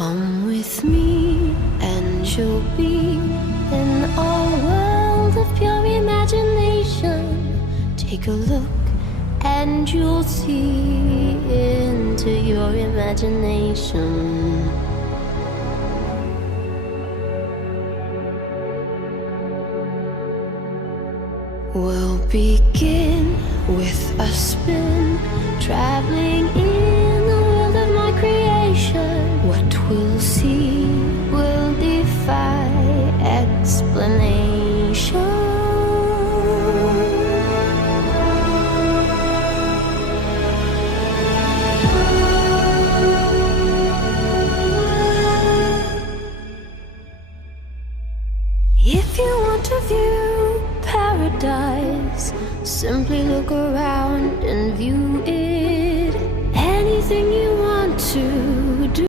Come with me and you'll be in a world of pure imagination. Take a look and you'll see into your imagination. We'll begin with a spin, traveling in the world of my creation. What we'll see will defy explanation. If you want to view paradise, simply look around and view it. Anything you want to